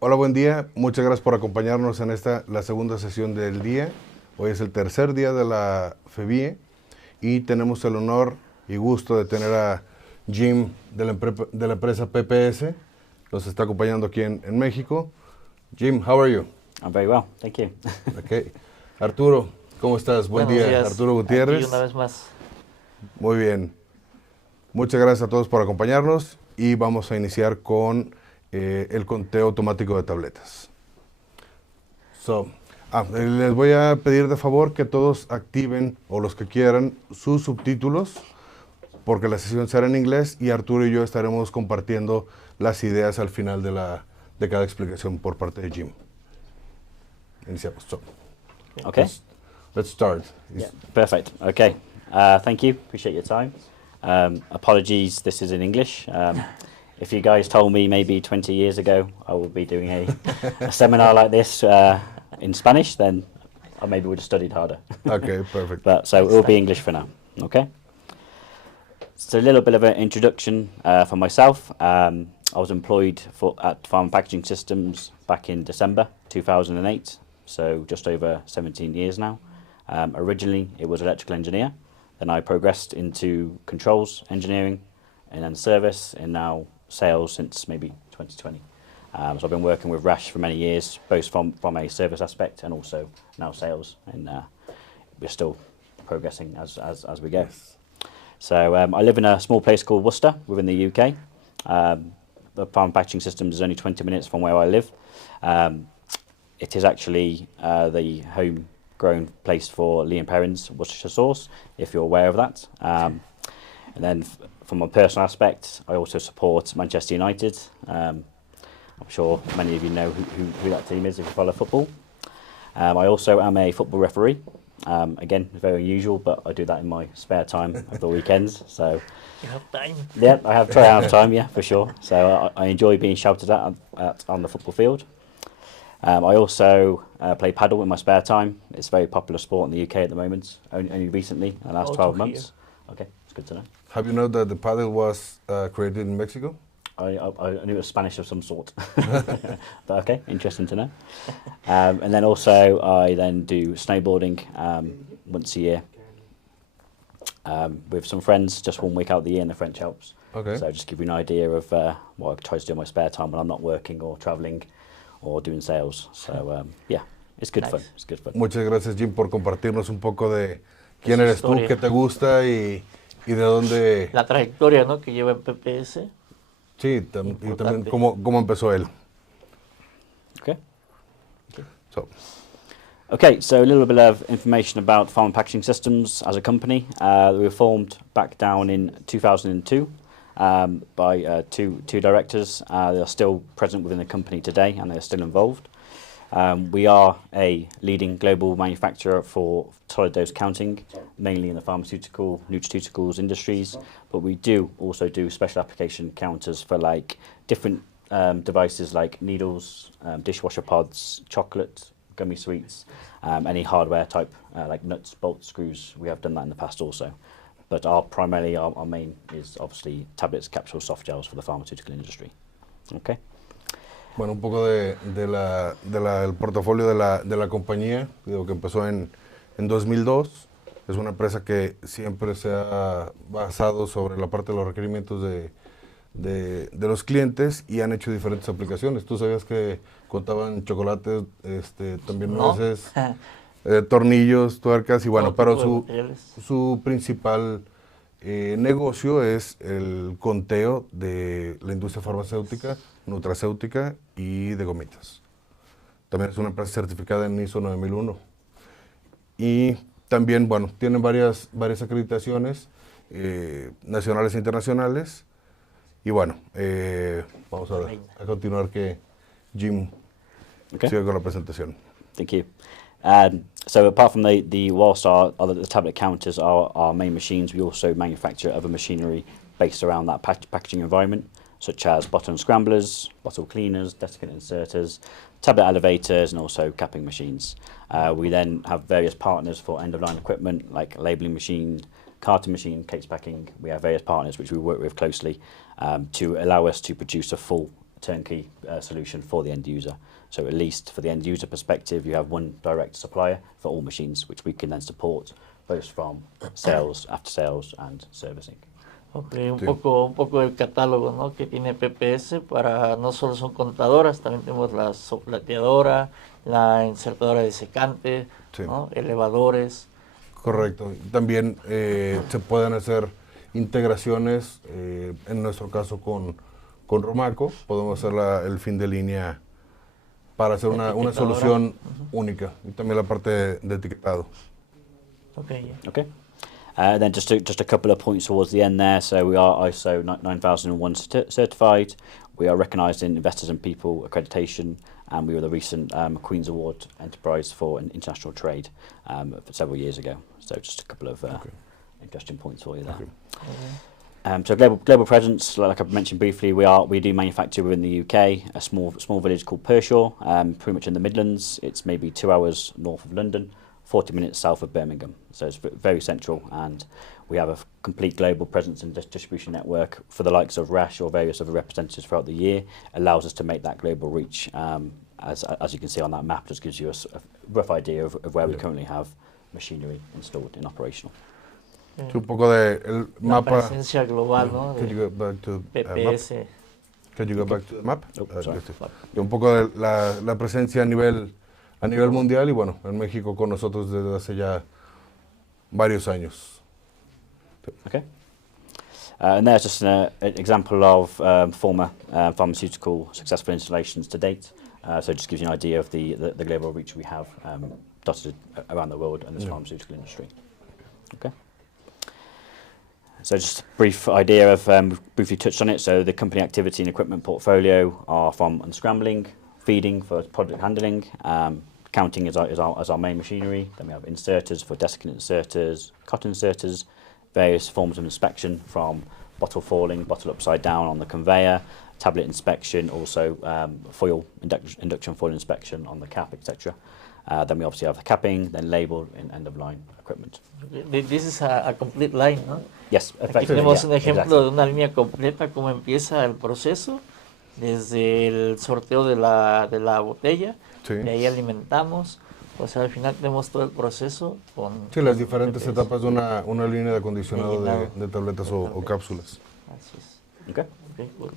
Hola, buen día. Muchas gracias por acompañarnos en la segunda sesión del día. Hoy es el tercer día de la FEVIE y tenemos el honor y gusto de tener a Jim de la empresa PPS. Nos está acompañando aquí en México. Jim, how are you? I'm very well, thank you. Okay. Arturo, ¿cómo estás? Buen Buenos día. días. Arturo Gutiérrez. Aquí una vez más. Muy bien. Muchas gracias a todos por acompañarnos y vamos a iniciar con el conteo automático de tabletas. Les voy a pedir de favor que todos activen, o los que quieran, sus subtítulos, porque la sesión será en inglés y Arturo y yo estaremos compartiendo las ideas al final de cada explicación por parte de Jim. Iniciamos. Okay. Let's start. Yeah, perfect. Okay. Thank you. Appreciate your time. Apologies, this is in English. If you guys told me maybe 20 years ago I would be doing a seminar like this in Spanish, then I maybe would have studied harder. Okay, perfect. But so it will be English for now. Okay. So a little bit of an introduction for myself. I was employed at Pharma Packaging Systems back in December 2008, so just over 17 years now. Originally it was electrical engineer, then I progressed into controls engineering and then service, and now sales since maybe 2020. So I've been working with Rash for many years, both from a service aspect and also now sales, and we're still progressing as we go. Yes. So I live in a small place called Worcester within the UK. The Pharma Packaging Systems is only 20 minutes from where I live. It is actually the homegrown place for Lee & Perrins Worcestershire sauce, if you're aware of that. And then from a personal aspect, I also support Manchester United. I'm sure many of you know who that team is if you follow football. I also am a football referee. Again, very unusual, but I do that in my spare time of the weekends. So, You have time. yeah, I have time, yeah, for sure. So I enjoy being shouted at on the football field. I also play paddle in my spare time. It's a very popular sport in the UK at the moment, only recently, in the last 12 months. Okay, it's good to know. Have you known that the paddle was created in Mexico? I knew it was Spanish of some sort. But okay, interesting to know. And then also I then do snowboarding once a year with some friends, just 1 week out of the year in the French Alps. Okay. So just give you an idea of what I try to do in my spare time when I'm not working or travelling or doing sales. So yeah, it's good fun. It's good fun. Muchas gracias, Jim, por compartirnos un poco de quién Su eres tú, historia. qué te gusta y de dónde... La trayectoria, ¿no?, que lleva en PPS. Sí, y Importante. también cómo empezó él. Okay. So, So a little bit of information about Pharma Packaging Systems as a company. We were formed back down in 2002 by two directors. They are still present within the company today, and they are still involved. We are a leading global manufacturer for solid dose counting, mainly in the pharmaceutical, nutraceuticals industries, but we do also do special application counters for like different devices like needles, dishwasher pods, chocolate, gummy sweets, any hardware type like nuts, bolts, screws. We have done that in the past also. But our main is obviously tablets, capsules, soft gels for the pharmaceutical industry. Okay. bueno, un poco del portafolio de la compañía, digo que empezó en 2002. Es una empresa que siempre se ha basado sobre la parte de los requerimientos de los clientes y han hecho diferentes aplicaciones. ¿Tú sabías que contaban chocolates, también No. nueces, tornillos, tuercas y bueno, Todo pero tipo de materiales. su principal negocio es el conteo de la industria farmacéutica, nutracéutica y de gomitas. También es una empresa certificada en ISO 9001. Y también, bueno, tienen varias acreditaciones nacionales e internacionales. Y bueno, vamos a continuar que Jim siga con la presentación. Thank you. So apart from whilst the tablet counters are our main machines, we also manufacture other machinery based around that packaging environment, such as bottle scramblers, bottle cleaners, desiccant inserters, tablet elevators, and also capping machines. We then have various partners for end-of-line equipment like labelling machine, carton machine, case packing. We have various partners which we work with closely to allow us to produce a full turnkey solution for the end user. So at least for the end user perspective, you have one direct supplier for all machines, which we can then support both from sales, after sales, and servicing. Okay, un Sí. poco el catálogo, ¿no? Que tiene PPS para no solo son contadoras, también tenemos la soplateadora, la insertadora de secante, Sí. ¿no? Elevadores. Correcto. También se pueden hacer integraciones, en nuestro caso con Romaco, podemos hacer el fin de línea para hacer una Etiquetadora. solución única. Y también la parte de etiquetado. Okay, yeah. Okay. Then just a couple of points towards the end there. So we are ISO 9001 certified. We are recognised in Investors and People accreditation, and we were the recent Queen's Award Enterprise for International Trade for several years ago. So just a couple of interesting points for you there. Okay. So global presence, like I mentioned briefly, we do manufacture within the UK, a small village called Pershaw, pretty much in the Midlands. It's maybe 2 hours north of London, 40 minutes south of Birmingham. So it's very central, and we have a complete global presence and distribution network for the likes of Rash or various other representatives throughout the year. Allows us to make that global reach. As you can see on that map, just gives you a rough idea of where we currently have machinery installed and operational. Sí, un poco de el La mapa. presencia global, ¿no? Could De you go back to map? PPS. Could you go back to the map? Oh, sorry. Este. Y un poco de la presencia a nivel mundial, y bueno, en México con nosotros desde hace ya varios años. Okay. And there's just an example of former pharmaceutical successful installations to date. So it just gives you an idea of the global reach we have dotted around the world in this pharmaceutical industry. Okay. So just a brief idea of, briefly touched on it, so the company activity and equipment portfolio are from unscrambling, feeding for product handling, counting is our main machinery, then we have inserters for desiccant inserters, cotton inserters, various forms of inspection from bottle falling, bottle upside down on the conveyor, tablet inspection, also foil, induction foil inspection on the cap, etc. Then we obviously have the capping, then label in end-of-line equipment. This is a complete line, ¿no? Yes, Aquí effectively, tenemos yeah, un ejemplo exactly. de una línea completa, cómo empieza el proceso, desde el sorteo de la botella, Sí. de ahí alimentamos, o sea, al final tenemos todo el proceso con... Sí, las diferentes PPS. etapas de una línea de acondicionado Llenado. de tabletas o cápsulas. Así es. Okay. Okay, cool.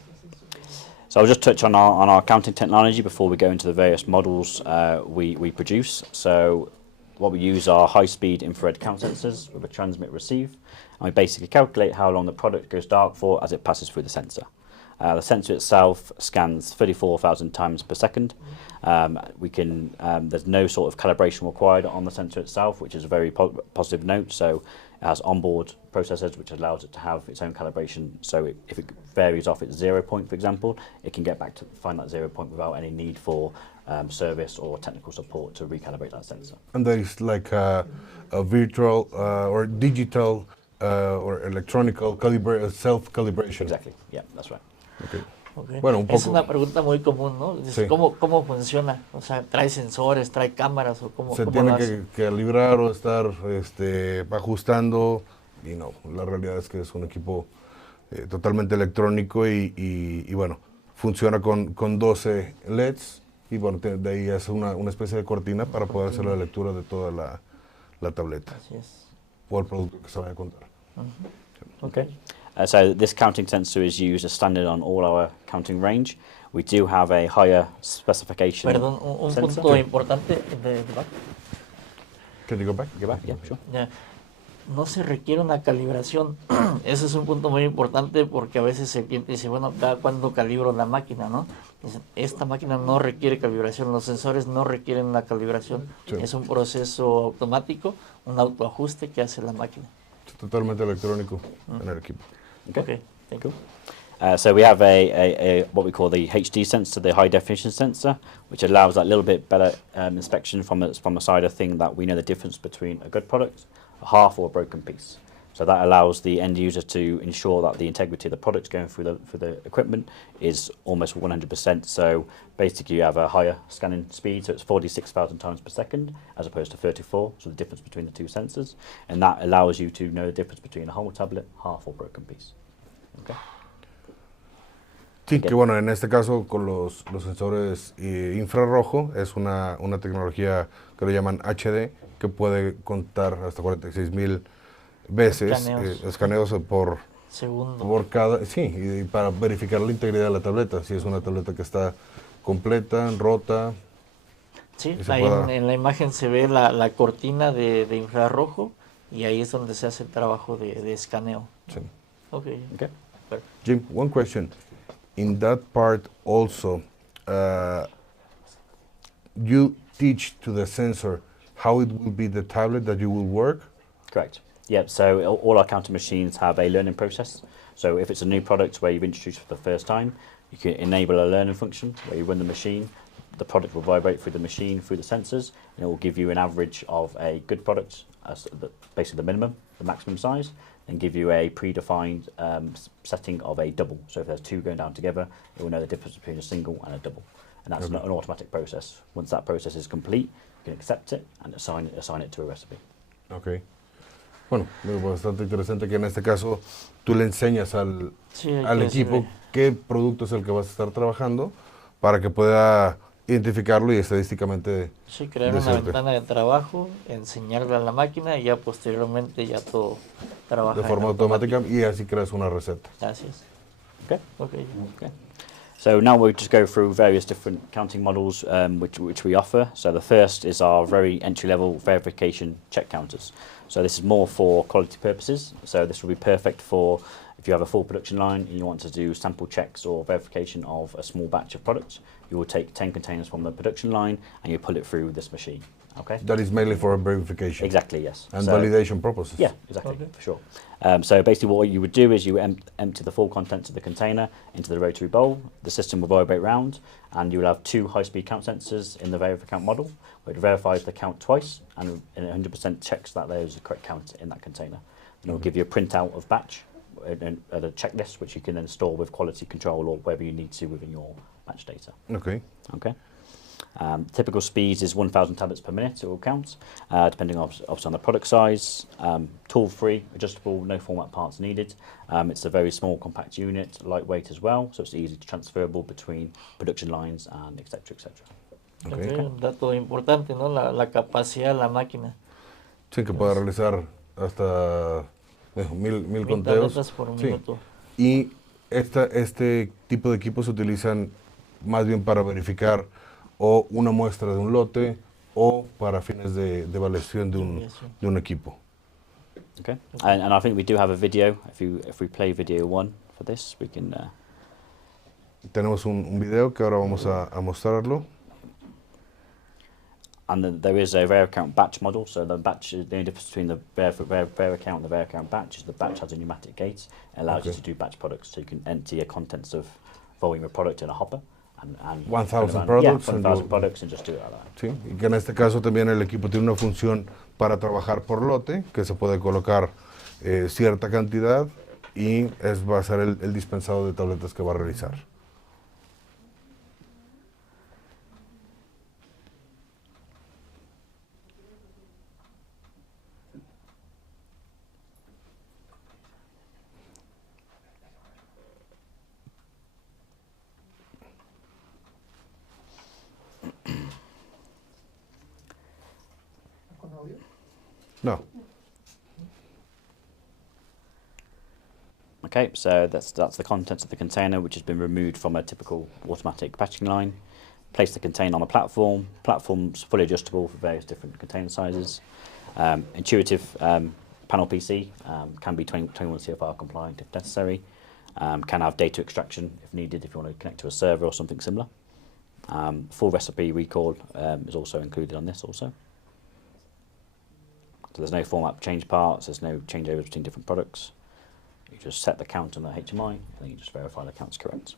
So I'll just touch on our counting technology before we go into the various models we produce. So what we use are high-speed infrared count sensors with a transmit-receive, and we basically calculate how long the product goes dark for as it passes through the sensor. The sensor itself scans 34,000 times per second. There's no sort of calibration required on the sensor itself, which is a very positive note. So it has onboard processors, which allows it to have its own calibration. So if it varies off its 0 point, for example, it can get back to find that 0 point without any need for service or technical support to recalibrate that sensor. And there is like a virtual or digital or electronic self-calibration. Exactly. Yeah, that's right. Okay. Okay. Bueno, un Es poco. una pregunta muy común, ¿no? Dice, Sí. ¿cómo funciona? O sea, ¿trae sensores, trae cámaras o cómo Se lo tiene hace? que calibrar o estar ajustando, y no, la realidad es que es un equipo totalmente electrónico y bueno, funciona con 12 LEDs y bueno, de ahí es una especie de cortina para poder hacer la lectura de toda la tableta Así es. o el producto que se vaya a contar. Okay. So this counting sensor is used as standard on all our counting range. We do have a higher specification Perdón, un sensor. punto importante de Can you go back? Go back, yeah, sure. ya, no se requiere una calibración. Ese es un punto muy importante porque a veces el cliente dice, bueno, ¿cada cuándo calibro la máquina, no? Dicen, esta máquina no requiere calibración, los sensores no requieren una calibración. Sí. Es un proceso automático, un autoajuste que hace la máquina. Es totalmente electrónico en el equipo. Okay, thank you. So we have a what we call the HD sensor, the high definition sensor, which allows that little bit better inspection from a side of thing that we know the difference between a good product, a half or a broken piece. So that allows the end user to ensure that the integrity of the products going through the equipment is almost 100%. So basically you have a higher scanning speed, so it's 46,000 times per second as opposed to 34, so the difference between the two sensors. And that allows you to know the difference between a whole tablet, half or broken piece. Okay. Sí, que bueno, en este caso con los sensores infrarrojo es una tecnología que lo llaman HD, que puede contar hasta 46,000 veces escaneos segundo. por cada, sí, y para verificar la integridad de la tableta, si es una tableta que está completa, rota. Sí, y se ahí pueda- en la imagen se ve la cortina de infrarrojo y ahí es donde se hace el trabajo de escaneo. sí. Ok. Okay. Jim, one question. In that part also, you teach to the sensor how it will be the tablet that you will work? Correct. Yep. So all our counter machines have a learning process. So if it's a new product where you've introduced it for the first time, you can enable a learning function where you run the machine. The product will vibrate through the machine, through the sensors, and it will give you an average of a good product, basically the minimum, the maximum size, and give you a predefined setting of a double. So if there's two going down together, it will know the difference between a single and a double. And that's an automatic process. Once that process is complete, you can accept it and assign it to a recipe. Ok. Bueno, bastante interesante que en este caso tú le enseñas al equipo qué producto es el que vas a estar trabajando para que pueda identificarlo y estadísticamente sí, crear una ventana de trabajo, enseñarle a la máquina y ya posteriormente ya todo trabaja de forma automática y así creas una receta. Así es. Okay. So now we'll just go through various different counting models which we offer. So the first is our very entry-level verification check counters. So this is more for quality purposes. So this will be perfect for if you have a full production line and you want to do sample checks or verification of a small batch of products. You will take 10 containers from the production line and you pull it through this machine. Okay. That is mainly for verification. Exactly, yes. And validation purposes. Yeah, exactly, for sure. So basically what you would do is you empty the full contents of the container into the rotary bowl. The system will vibrate round and you will have two high-speed count sensors in the verify-count model, where it verifies the count twice and 100% checks that there is a correct count in that container. And it will give you a printout of batch and a checklist which you can then store with quality control or wherever you need to within your batch data. Okay. Typical speeds is 1,000 tablets per minute, it will count, depending obviously on the product size. Tool-free, adjustable, no format parts needed. It's a very small, compact unit, lightweight as well, so it's easy to transferable between production lines and etc. Okay. Un dato importante, ¿no? La capacidad de la máquina. Sí, que pueda realizar hasta 1000 conteos. Tabletas por Sí. minuto. Y este tipo de equipos se utilizan más bien para verificar o una muestra de un lote o para fines de evaluación de un equipo. Okay. And I think we do have a video. If we play video 1 for this, we can. Tenemos un video que ahora vamos a mostrarlo. And then there is a VeriCount batch model. So the batch is the only difference between the VeriCount and the VeriCount batch is the batch has a pneumatic gate. It allows you to do batch products, so you can empty your contents of volume of product in a hopper. And 1,000 products. 1,000 products and just do it like that. Sí, y que en este caso también el equipo tiene una función para trabajar por lote, que se puede colocar cierta cantidad y va a ser el dispensado de tabletas que va a realizar. No. Okay, so that's the contents of the container, which has been removed from a typical automatic packaging line. Place the container on a platform. Platform's fully adjustable for various different container sizes. Intuitive panel PC, can be 21 CFR compliant if necessary. Can have data extraction if needed, if you want to connect to a server or something similar. Full recipe recall is also included on this also. So there's no format change parts, there's no changeovers between different products. You just set the count on the HMI and then you just verify the count's correct.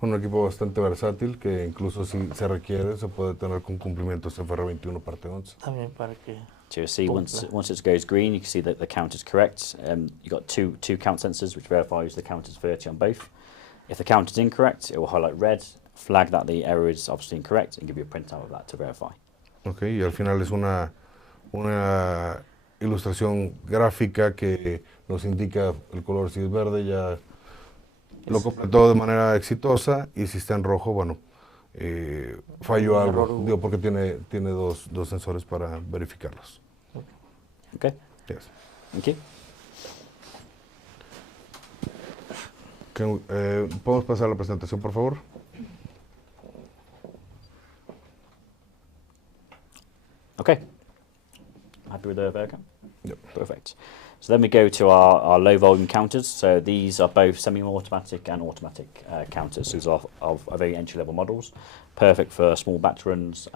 Un equipo bastante versátil que incluso si se requiere se puede tener con cumplimientos FR21 parte 11. También para que So you see once it goes green, you can see that the count is correct. You've got two count sensors which verifies the count is 30 on both. If the count is incorrect, it will highlight red, flag that the error is obviously incorrect and give you a printout of that to verify. Ok, y al final es una ilustración gráfica que nos indica el color. Si es verde ya lo completó de manera exitosa, y si está en rojo, bueno, falló algo, error. digo, porque tiene dos sensores para verificarlos. Okay, Yes. thank you. ¿Podemos pasar a la presentación, por favor? Okay, happy with the account? Yep. Perfect. So then we go to our low volume counters. So these are both semi-automatic and automatic counters. These are very entry level models, perfect for small batch runs,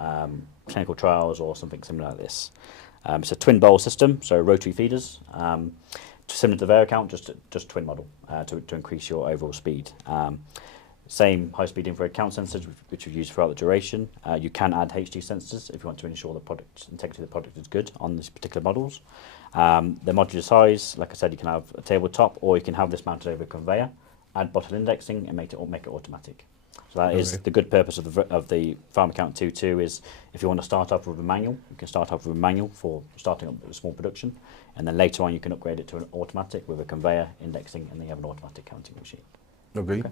clinical trials, or something similar like this. It's a twin bowl system, so rotary feeders, similar to the VariCount, just twin model to increase your overall speed. Same high-speed infrared count sensors, which we've used throughout the duration. You can add HD sensors if you want to ensure the product integrity of the product is good on these particular models. The modular size, like I said, you can have a tabletop, or you can have this mounted over a conveyor, add bottle indexing, and make it automatic. So that is the good purpose of the Pharma Count 2.2 is if you want to start off with a manual, you can start off with a manual for starting up with a small production, and then later on you can upgrade it to an automatic with a conveyor indexing, and then you have an automatic counting machine. Okay.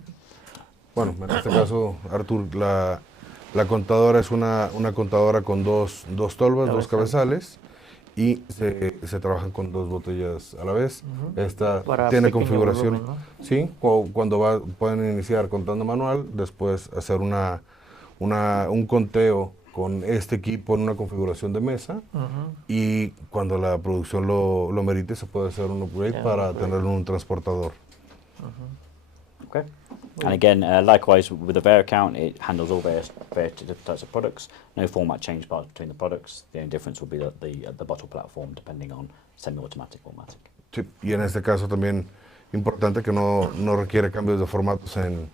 Bueno, en este caso, Artur, la contadora es una contadora con dos tolvas, dos cabezales, y se trabajan con dos botellas a la vez. Esta Para tiene pequeño configuración, volumen, ¿no? sí, pueden iniciar contando manual, después hacer un conteo con este equipo en una configuración de mesa, y cuando la producción lo merite, se puede hacer un upgrade para tenerlo en un transportador. Okay. And again, likewise with the VariCount, it handles all various different types of products. No format change parts between the products. The only difference will be the bottle platform, depending on semi-automatic or automatic. Sí, y en este caso también importante que no requiere cambios de formatos en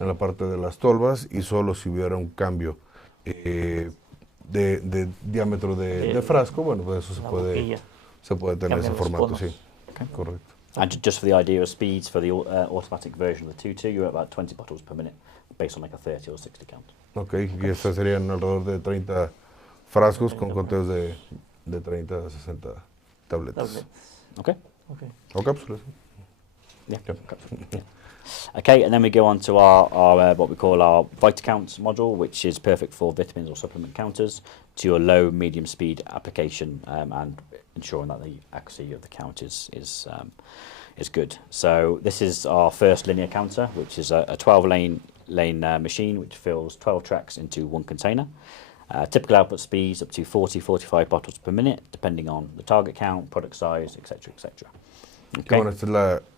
la parte de las tolvas, y solo si hubiera un cambio de diámetro de frasco, bueno, pues eso se puede tener ese formato, sí. Okay. Correcto. And just for the idea of speeds, for the automatic version of the 2.2, you're at about 20 bottles per minute, based on like a 30 or 60 count. Ok, y estas serían alrededor de 30 frascos con conteos de 30 a 60 tabletas. Okay. O cápsulas. Yeah. Yep. Yeah. Okay, and then we go on to our what we call our VitaCount module, which is perfect for vitamins or supplement counters, to your low, medium speed application, and ensuring that the accuracy of the count is good. So this is our first linear counter, which is a 12-lane machine which fills 12 tracks into one container. Typical output speeds up to 40-45 bottles per minute, depending on the target count, product size, etc. Okay. Bueno, esta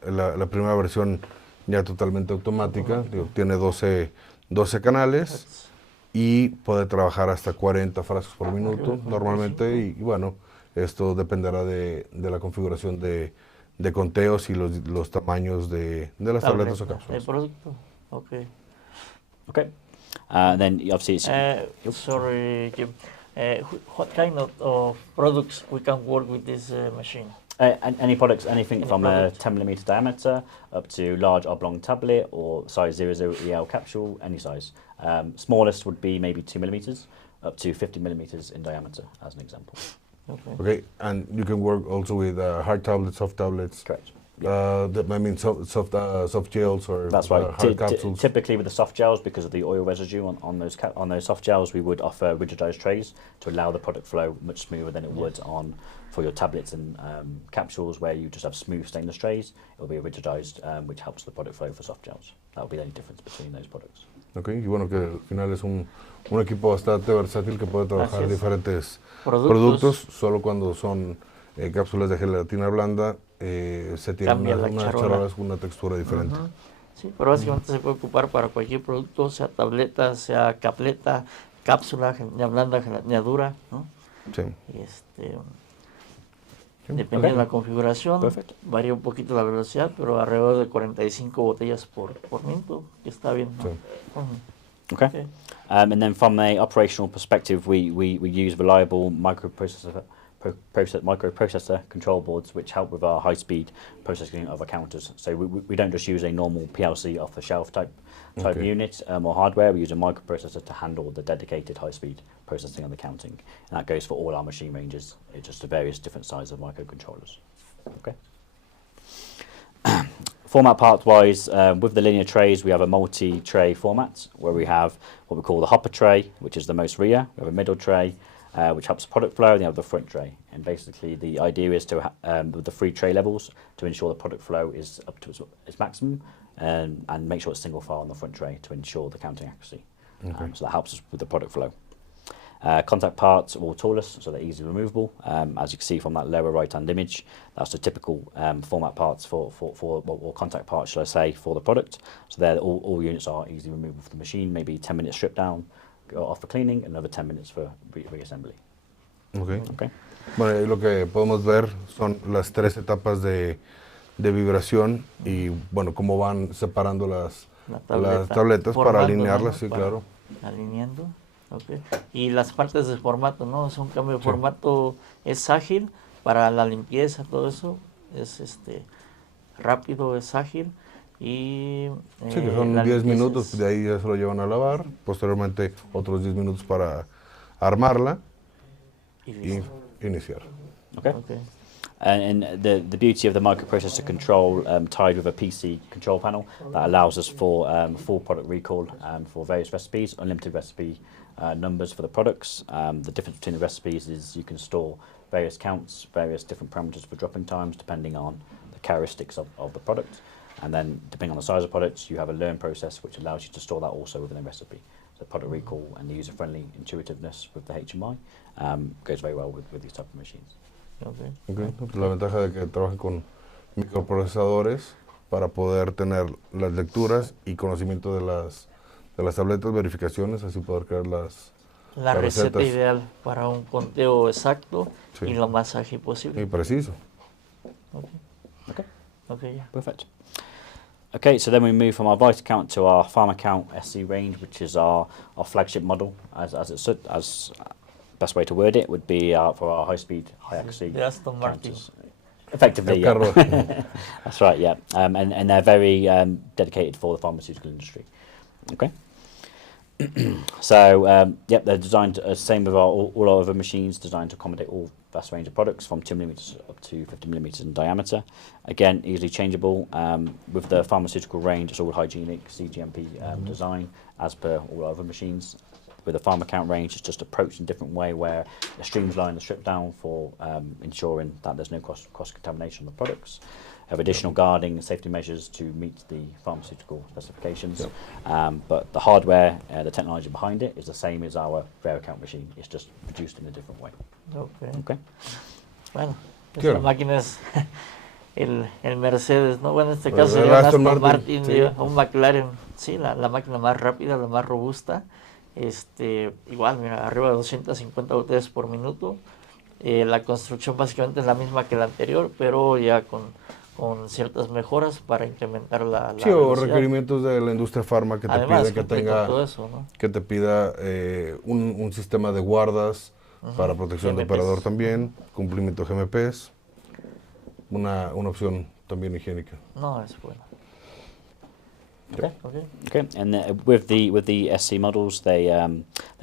es la primera versión ya totalmente automática. Digo, tiene 12 canales y puede trabajar hasta 40 frascos por minuto normalmente, y bueno, esto dependerá de la configuración de conteos y los tamaños de las tabletas o cápsulas. El producto, okay. Okay. Then obviously it's... sorry, Jim. What kind of products we can work with this machine? Any products, anything from a 10mm diameter up to large oblong tablet or size 00EL capsule, any size. Smallest would be maybe 2mm up to 50mm in diameter, as an example. Okay, and you can work also with hard tablets, soft tablets. Correct. I mean soft gels or that's right. hard capsules. Typically with the soft gels, because of the oil residue on those soft gels, we would offer rigidized trays to allow the product flow much smoother than it would for your tablets and capsules, where you just have smooth stainless trays. It will be rigidized, which helps the product flow for soft gels. That will be the only difference between those products. Okay, y bueno, que al final es un equipo bastante versátil que puede trabajar diferentes productos. Solo cuando son cápsulas de gelatina blanda, se tiene unas charolas con una textura diferente. Sí, pero básicamente se puede ocupar para cualquier producto, sea tableta, sea capleta, cápsula, gelatina blanda, gelatina dura, ¿no? Sí. Y depende de la configuración, varía un poquito la velocidad, pero alrededor de 45 botellas por minuto, que está bien, ¿no? Sí. Okay. And then from a operational perspective, we use reliable microprocessor control boards, which help with our high-speed processing of our counters. So we don't just use a normal PLC off-the-shelf type unit or hardware. We use a microprocessor to handle the dedicated high-speed processing and the counting. And that goes for all our machine ranges. It's just the various different sizes of microcontrollers. Okay. Format part-wise, with the linear trays, we have a multi-tray format where we have what we call the hopper tray, which is the most rear. We have a middle tray, which helps product flow, and you have the front tray. And basically, the idea is to, with the 3 tray levels, to ensure the product flow is up to its maximum, and make sure it's single file on the front tray to ensure the counting accuracy. Okay. So that helps us with the product flow. Contact parts are all toolless, so they're easily removable. As you can see from that lower right-hand image, that's the typical format parts for or contact parts, should I say, for the product. So there, all units are easily removable from the machine. Maybe 10 minutes strip down, go off for cleaning, another 10 minutes for reassembly. Okay. Okay. Bueno, ahí lo que podemos ver son las 3 etapas de vibración y, bueno, cómo van separando las tabletas para alinearlas, sí, claro. Alineando. Okay. Y las partes de formato, ¿no? Es un cambio de formato, es ágil para la limpieza, todo eso, es rápido, es ágil y... sí, que son 10 minutos, de ahí ya se lo llevan a lavar, posteriormente otros 10 minutos para armarla y iniciar. Okay. And the beauty of the microprocessor control tied with a PC control panel that allows us for full product recall for various recipes, unlimited recipe numbers for the products. The difference between the recipes is you can store various counts, various different parameters for dropping times depending on the characteristics of the product. And then depending on the size of products, you have a learn process which allows you to store that also within a recipe. So product recall and the user-friendly intuitiveness with the HMI goes very well with these type of machines. Okay. Okay. Pues la ventaja de que trabajen con microprocesadores para poder tener las lecturas y conocimiento de las tabletas, verificaciones, así poder crear la receta recetas. ideal para un conteo exacto Sí. y lo más ágil posible. Y preciso. Okay, yeah. Perfect. Okay, so then we move from our VitaCount to our PharmaCount SC range, which is our flagship model, as best way to word it would be for our high-speed, high-accuracy The Aston Martin. counters. Effectively, yeah. That's right, yeah. And they're very dedicated for the pharmaceutical industry. Okay. So, yep, they're designed, same with all our other machines, designed to accommodate all vast range of products from 2mm up to 50mm in diameter. Again, easily changeable. With the pharmaceutical range, it's all hygienic, CGMP design, as per all our other machines. With the PharmaCount range, it's just approached in a different way where it streamlines the strip down for ensuring that there's no cross-contamination of the products. Have additional guarding and safety measures to meet the pharmaceutical specifications. Yep. But the hardware, the technology behind it is the same as our VariCount machine. It's just produced in a different way. Okay. Bueno, Claro. esta máquina es el Mercedes, ¿no? Bueno, en este Pues caso el sería un Aston Aston Martin, Martin, sí. digo, un McLaren, sí, la máquina más rápida, la más robusta. Igual, mira, arriba de 250 botellas por minuto. La construcción básicamente es la misma que la anterior, pero ya con ciertas mejoras para incrementar la Sí, o velocidad. requerimientos de la industria farma que te Además, pide que tenga todo eso, ¿no? que te pida un sistema de guardas para protección de GMPs. operador también, cumplimiento de GMPs, una opción también higiénica. No, es bueno. Okay. Okay. Okay, and with the SC models, they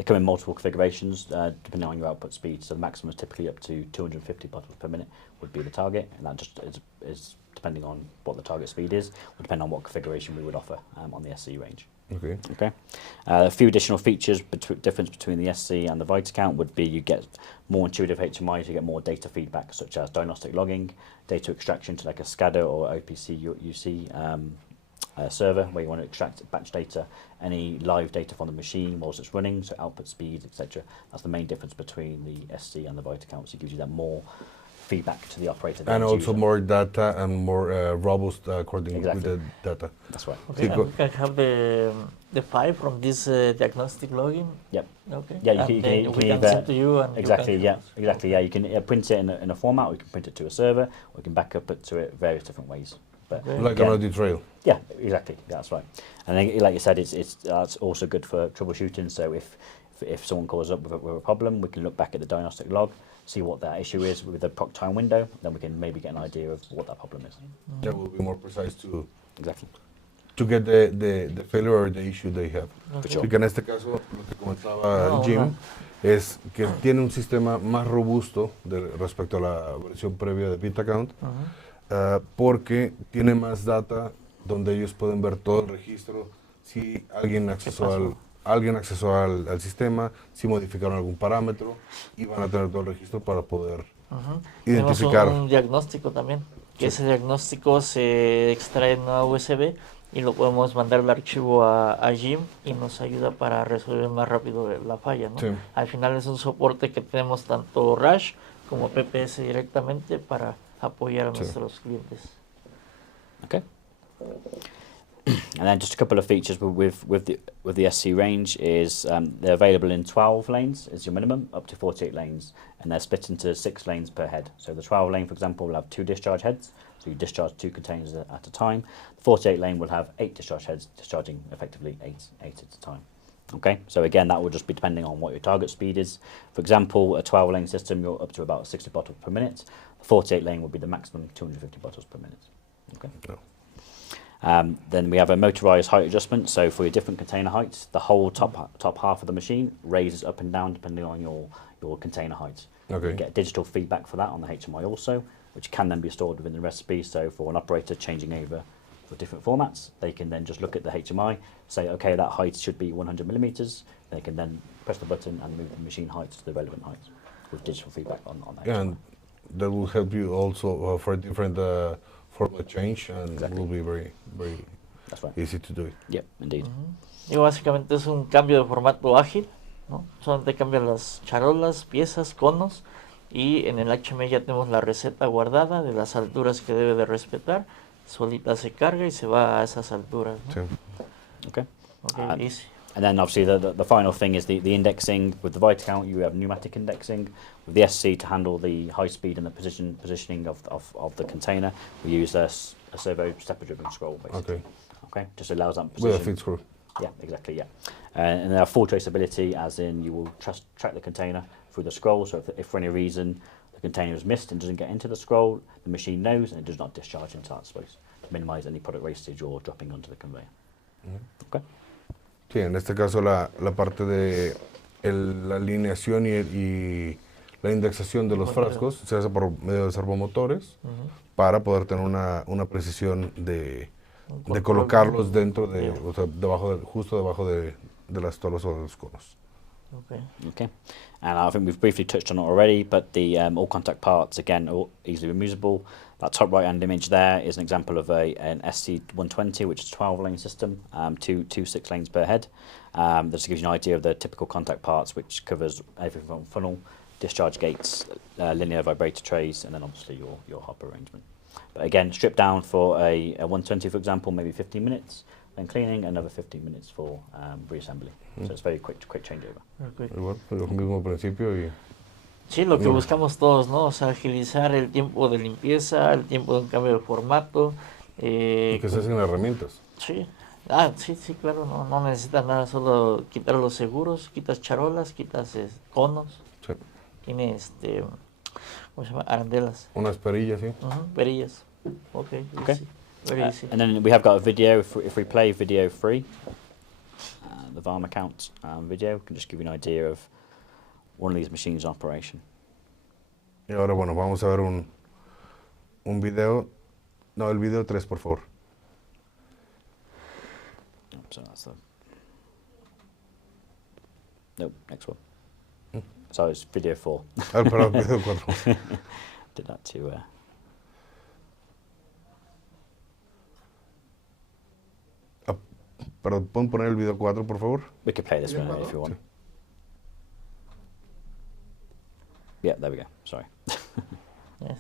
come in multiple configurations depending on your output speed. So the maximum is typically up to 250 bottles per minute would be the target, and that just is depending on what the target speed is, would depend on what configuration we would offer on the SC range. Okay. Okay. A few additional features, difference between the SC and the VitaCount would be you get more intuitive HMIs, you get more data feedback, such as diagnostic logging, data extraction to like a SCADA or OPC UC server, where you want to extract batch data, any live data from the machine whilst it's running, so output speed, etc. That's the main difference between the SC and the VitaCount. So it gives you that more feedback to the operator. And also user. more data and more robust according Exactly. with the data. That's right. Okay, Sí, and we can have the file from this diagnostic logging. Yep. Okay. Yeah, And you then can we can either- send to you and Exactly, you can yeah, exactly, yeah. You can print it in a format, or you can print it to a server, or you can back up it to it various different ways. But Okay. Like yeah, an audit trail. yeah, exactly, yeah, that's right. And then, like you said, it's also good for troubleshooting. So if someone calls up with a problem, we can look back at the diagnostic log, see what that issue is with the proc time window, then we can maybe get an idea of what that problem is. That will be more precise too. Exactly. to get the failure or the issue they have. Ok. Así que en este caso, lo que comentaba No, Jim, no. es que tiene un sistema más robusto respecto a la versión previa de BitAccount, porque tiene más data donde ellos pueden ver todo el registro, si alguien accesó al sistema, si modificaron algún parámetro, y van a tener todo el registro para poder identificar. Tenemos un diagnóstico también, que ese diagnóstico se extrae en una USB y lo podemos mandar el archivo a Jim y nos ayuda para resolver más rápido la falla, ¿no? Sí. Al final es un soporte que tenemos tanto Rush como PPS directamente para apoyar a nuestros clientes. Okay. And then just a couple of features with the SC range is they're available in 12 lanes is your minimum, up to 48 lanes, and they're split into 6 lanes per head. So the 12 lane, for example, will have 2 discharge heads, so you discharge 2 containers at a time. The 48 lane will have 8 discharge heads, discharging effectively 8 at a time. Okay, so again, that will just be depending on what your target speed is. For example, a 12 lane system, you're up to about 60 bottles per minute. The 48 lane will be the maximum 250 bottles per minute. Okay. No. Then we have a motorized height adjustment. So for your different container heights, the whole top half of the machine raises up and down depending on your container height. Okay. You get digital feedback for that on the HMI also, which can then be stored within the recipe. So for an operator changing over for different formats, they can then just look at the HMI, say, okay, that height should be 100 millimeters. They can then press the button and move the machine height to the relevant height with digital feedback on that HMI. And that will help you also for different format change, and Exactly. it will be very, very That's right. easy to do it. Yep, indeed. Y básicamente es un cambio de formato ágil, ¿no? Solamente cambian las charolas, piezas, conos, y en el HMI ya tenemos la receta guardada de las alturas que debe de respetar. Solita se carga y se va a esas alturas, ¿no? Sí. Okay. Okay, easy. And then obviously the final thing is the indexing. With the VitaCount, you have pneumatic indexing. With the SC, to handle the high speed and the positioning of the container, we use a servo stepper-driven scroll, basically. Okay. Okay, just allows that position. With a feed screw. Yeah, exactly, yeah. And they have full traceability, as in you will track the container through the scroll, so if for any reason the container is missed and doesn't get into the scroll, the machine knows and it does not discharge into that space, to minimise any product wastage or dropping onto the conveyor. Okay. Sí, en este caso la parte de la alineación y la indexación de los frascos se hace por medio de servomotores para poder tener una precisión de colocarlos dentro de, o sea, justo debajo de las tolas o de los conos. Okay. Okay, and I think we've briefly touched on it already, but the all contact parts, again, are easily removable. That top right hand image there is an example of an SC120, which is a 12-lane system, two 6 lanes per head. That just gives you an idea of the typical contact parts, which covers everything from funnel, discharge gates, linear vibrator trays, and then obviously your hopper arrangement. But again, stripped down for a 120, for example, maybe 15 minutes, then cleaning, another 15 minutes for reassembly. So it's very quick changeover. Okay. Igual, el mismo principio y Sí, lo que buscamos todos, ¿no? O sea, agilizar el tiempo de limpieza, el tiempo de un cambio de formato. que se hacen herramientas. Sí. Sí, claro, no necesitas nada, solo quitar los seguros, quitas charolas, quitas conos, Sí. tiene ¿cómo se llama? Arandelas, Unas perillas, sí. perillas. Okay. Easy. Very easy. And then we have got a video, if we play video 3, the Pharma Count video can just give you an idea of one of these machines in operation. Y ahora, bueno, vamos a ver un video. No, el video 3, por favor. So that's the... Nope, next one. So it's video 4. Ah, perdón, video 4. Did that to... Perdón, ¿pueden poner el video 4, por favor? We could play this one if you want. Yeah, there we go. Sorry. Yes.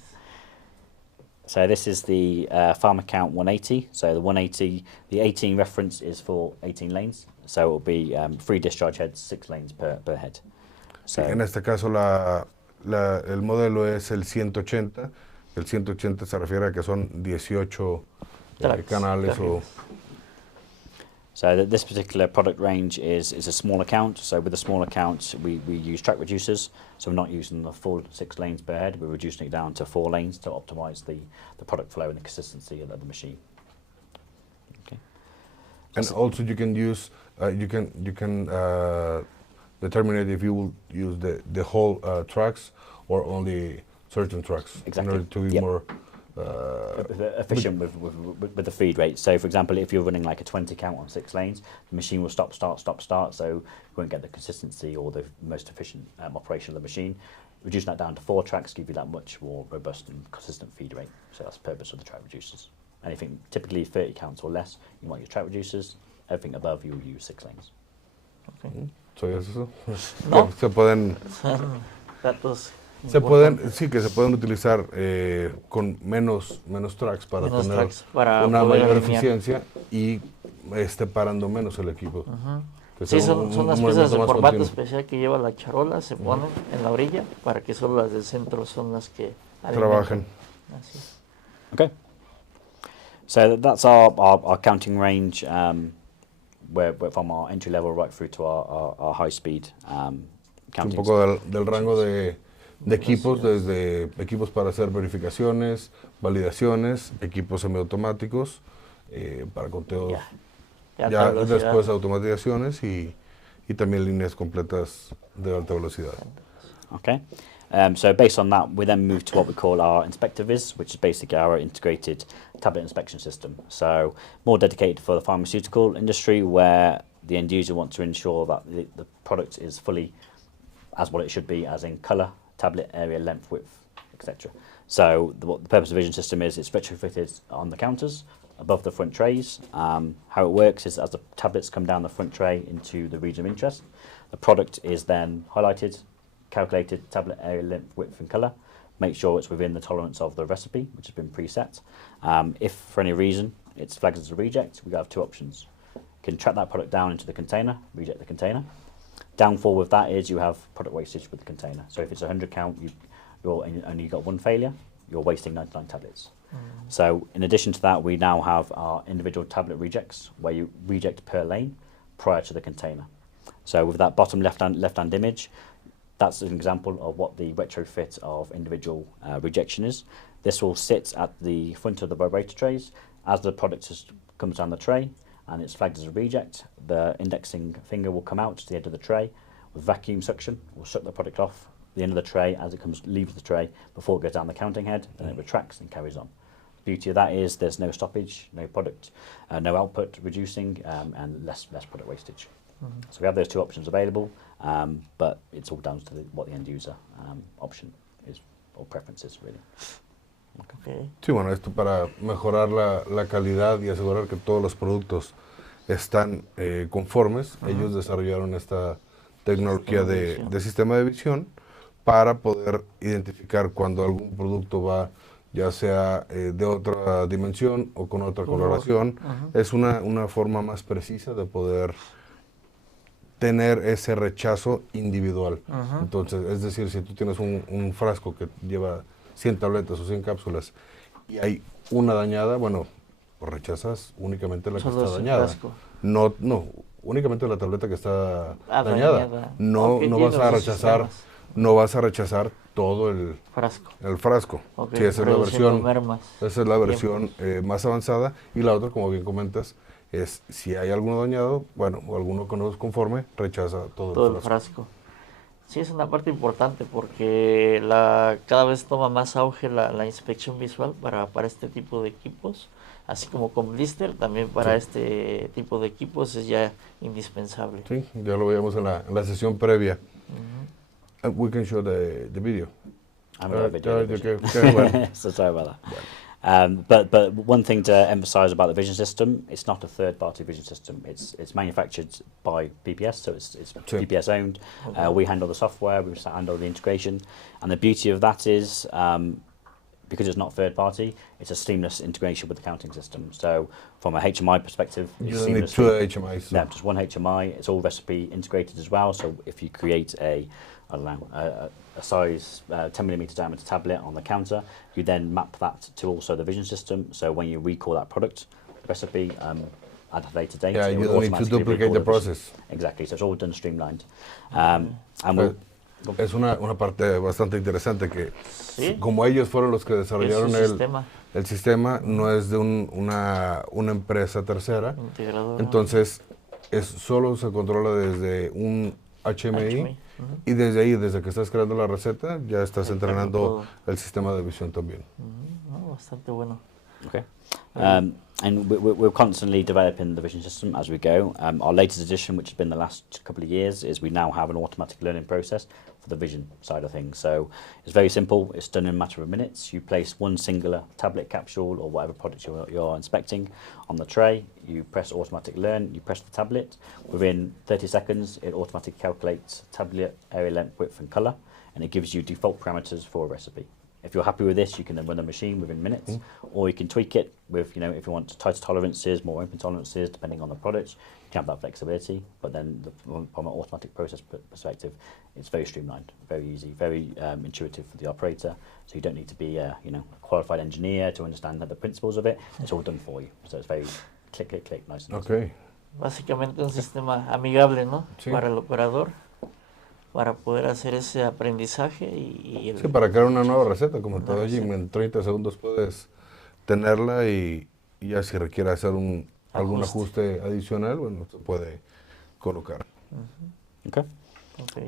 So this is the Pharma Count 180. So the 180, the 18 reference is for 18 lanes. So it will be 3 discharge heads, 6 lanes per head. So En este caso el modelo es el 180. El 180 se refiere a que son 18 canales o... So this particular product range is a small account. So with a small account, we use track reducers. So we're not using the full 6 lanes per head. We're reducing it down to 4 lanes to optimize the product flow and the consistency of the machine. Okay. And also you can use, you can determine if you will use the whole tracks or only certain tracks in order to be more efficient with the feed rate. So for example, if you're running like a 20 count on 6 lanes, the machine will stop, start, so you won't get the consistency or the most efficient operation of the machine. Reducing that down to 4 tracks give you that much more robust and consistent feed rate. So that's the purpose of the track reducers. Anything typically 30 counts or less, you might use track reducers. Everything above, you'll use 6 lanes. Okay. ¿Sabías eso? No. Se pueden... Datos Sí, que se pueden utilizar con menos tracks para tener para una poder mayor alinear. eficiencia y parando menos el equipo. Que Sí, sea son las un piezas de movimiento más formato continuo. especial que lleva la charola, se ponen en la orilla para que solo las del centro son las que Trabajen. Así es. Okay. So that's our counting range, where from our entry level right through to our high speed Un counting. poco del rango de equipos, desde equipos para hacer verificaciones, validaciones, equipos semiautomáticos, para conteo, Ya ya alta velocidad. después automatizaciones y también líneas completas de alta velocidad. Okay. So based on that, we then move to what we call our inspector viz, which is basically our integrated tablet inspection system. So more dedicated for the pharmaceutical industry, where the end user wants to ensure that the product is fully as what it should be, as in colour, tablet, area, length, width, etc. So what the purpose of the vision system is, it's retrofitted on the counters, above the front trays. How it works is as the tablets come down the front tray into the region of interest, the product is then highlighted, calculated, tablet area, length, width and colour, make sure it's within the tolerance of the recipe, which has been preset. If for any reason it's flagged as a reject, we have 2 options. You can track that product down into the container, reject the container. Downfall with that is you have product wastage with the container. So if it's a 100 count and you got 1 failure, you're wasting 99 tablets. So in addition to that, we now have our individual tablet rejects, where you reject per lane prior to the container. So with that bottom left-hand image, that's an example of what the retrofit of individual rejection is. This will sit at the front of the vibrator trays. As the product comes down the tray and it's flagged as a reject, the indexing finger will come out to the end of the tray with vacuum suction. Will suck the product off the end of the tray as it leaves the tray before it goes down the counting head, then it retracts and carries on. The beauty of that is there's no stoppage, no product, no output reducing, and less product wastage. So we have those 2 options available, but it's all down to what the end user option is, or preferences really. Okay. Sí, bueno, esto para mejorar la calidad y asegurar que todos los productos están conformes. Ellos desarrollaron esta tecnología de sistema de visión para poder identificar cuando algún producto va, ya sea de otra dimensión o con otra coloración. Es una forma más precisa de poder tener ese rechazo individual. Entonces, es decir, si tú tienes un frasco que lleva 100 tabletas o 100 cápsulas y hay una dañada, bueno, pues rechazas únicamente la que está dañada. No, únicamente la tableta que está dañada. No vas a rechazar, no vas a rechazar todo el frasco. Okay. Sí, esa es la versión más avanzada. Y la otra, como bien comentas, es si hay alguno dañado, bueno, o alguno que no es conforme, rechaza todo el frasco. Sí, es una parte importante porque cada vez toma más auge la inspección visual para este tipo de equipos, así como con blister, también para este tipo de equipos es ya indispensable. Sí, ya lo veíamos en la sesión previa. We can show the video. I'm going to have a video. Okay. So sorry about that. But one thing to emphasize about the vision system, it's not a third-party vision system. It's manufactured by PPS, so it's PPS owned. Okay. We handle the software, we handle the integration, and the beauty of that is because it's not third-party, it's a seamless integration with the counting system. So from a HMI perspective, you don't need 2 HMIs. No, just 1 HMI. It's all recipe integrated as well. So if you create a size 10mm diameter tablet on the counter, you then map that to also the vision system. So when you recall that product recipe at a later date, you don't need to duplicate the process. Exactly, so it's all done streamlined. Es una parte bastante interesante que como ellos fueron los que desarrollaron el sistema no es de una empresa tercera, Integradora. entonces solo se controla desde un HMI. Y desde ahí, desde que estás creando la receta, ya estás entrenando todo. el sistema de visión también. No, bastante bueno. Okay. And we're constantly developing the vision system as we go. Our latest addition, which has been the last couple of years, is we now have an automatic learning process for the vision side of things. So it's very simple. It's done in a matter of minutes. You place one singular tablet capsule or whatever product you're inspecting on the tray. You press automatic learn. You press the tablet. Within 30 seconds, it automatically calculates tablet area, length, width, and color, and it gives you default parameters for a recipe. If you're happy with this, you can then run the machine within minutes, or you can tweak it with, if you want tighter tolerances, more open tolerances, depending on the product, you can have that flexibility. But then from an automatic process perspective, it's very streamlined, very easy, very intuitive for the operator. So you don't need to be a qualified engineer to understand the principles of it. It's all done for you. So it's very click, click, click, nice and easy. Okay. Básicamente un sistema amigable, ¿no? Sí. Para el operador, para poder hacer ese aprendizaje Sí, para crear una nueva receta, como te doy, en 30 segundos puedes tenerla y ya si requiere hacer algún ajuste adicional, bueno, se puede colocar. Okay.